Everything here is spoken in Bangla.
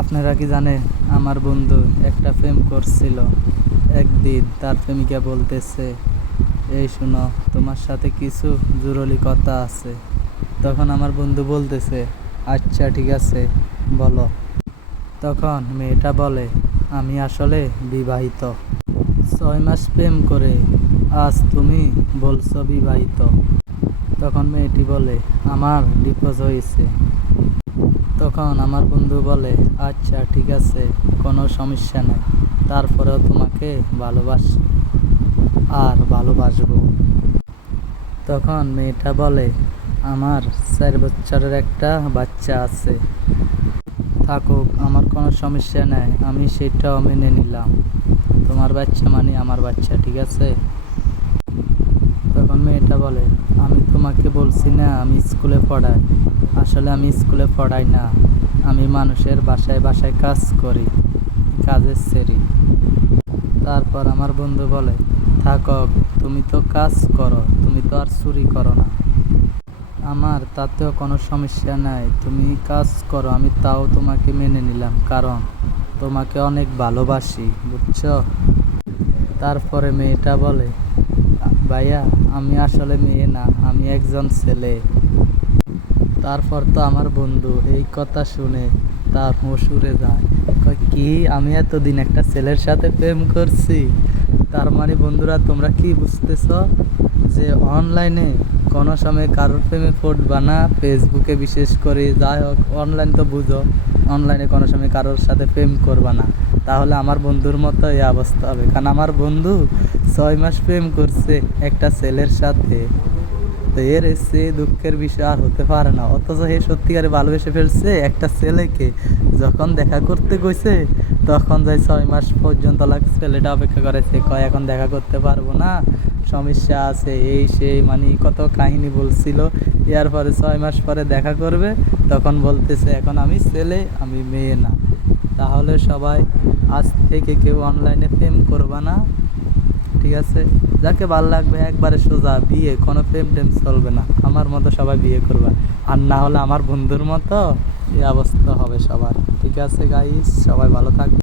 আপনারা কি জানেন আমার বন্ধু একটা প্রেম করছিল। একদিন তার প্রেমিকা বলতেছে, এই শুনো, তোমার সাথে কিছু জরুরি কথা আছে। তখন আমার বন্ধু বলতেছে, আচ্ছা ঠিক আছে, বলো। তখন মেয়েটা বলে, আমি আসলে বিবাহিত। 6 মাস প্রেম করে আজ তুমি বলছো বিবাহিত। তখন মেয়েটি বলে, আমার ডিভোর্স হয়েছে। তখন আমার বন্ধু বলে, আচ্ছা ঠিক আছে, কোনো সমস্যা নেই, তারপরেও তোমাকে ভালোবাসি আর ভালোবাসবো। তখন মেয়েটা বলে, আমার 4 বছরের একটা বাচ্চা আছে, থাকুক, আমার কোনো সমস্যা নেই, আমি সেটাও মেনে নিলাম। তোমার বাচ্চা মানে আমার বাচ্চা, ঠিক আছে। তখন মেয়েটা বলে, আমি তোমাকে বলছি না আমি স্কুলে পড়াই। আসলে আমি স্কুলে পড়াই না, আমি মানুষের বাসায় বাসায় কাজ করি, কাজের সেরি। তারপর আমার বন্ধু বলে, থাকক, তুমি তো কাজ করো, তুমি তো আর চুরি করো না, আমার তাতেও কোনো সমস্যা নাই, তুমি কাজ করো, আমি তাও তোমাকে মেনে নিলাম, কারণ তোমাকে অনেক ভালোবাসি, বুঝছো। তারপরে মেয়েটা বলে, ভাইয়া, আমি আসলে মেয়ে না, আমি একজন ছেলে। তারপর তো আমার বন্ধু এই কথা শুনে তার হুঁশ উড়ে যায়। কয়, কি, আমি এতদিন একটা ছেলের সাথে প্রেম করছি? তার মানে বন্ধুরা, তোমরা কি বুঝতেছ যে অনলাইনে কোনো সময় কারোর প্রেমে পড়বা না, ফেসবুকে বিশেষ করে, যাই হোক, অনলাইন তো বুঝো, অনলাইনে কোনো সময় কারোর সাথে প্রেম করবা না। তাহলে আমার বন্ধুর মতো এই অবস্থা হবে, কারণ আমার বন্ধু 6 মাস প্রেম করছে একটা ছেলের সাথে। তো এর এসে দুঃখের বিষয় আর হতে পারে না, অথচ হে সত্যিকারে ভালোবেসে ফেলছে একটা ছেলেকে। যখন দেখা করতে গেছে তখন যাই 6 মাস পর্যন্ত লাগছে, ছেলেটা অপেক্ষা করেছে, কয় এখন দেখা করতে পারবো না, সমস্যা আছে, এই সেই, মানে কত কাহিনী বলছিল। এর পরে 6 মাস পরে দেখা করবে, তখন বলতেছে এখন আমি ছেলে, আমি মেয়ে না। তাহলে সবাই আজ থেকে কেউ অনলাইনে প্রেম করবা না, ঠিক আছে। যাকে ভাল লাগবে একবারে সোজা বিয়ে, কোনো প্রেম টেম চলবে না, আমার মতো সবাই বিয়ে করবা। আর না হলে আমার বন্ধুর মতো এই অবস্থা হবে সবার। ঠিক আছে গাইস, সবাই ভালো থাকবে।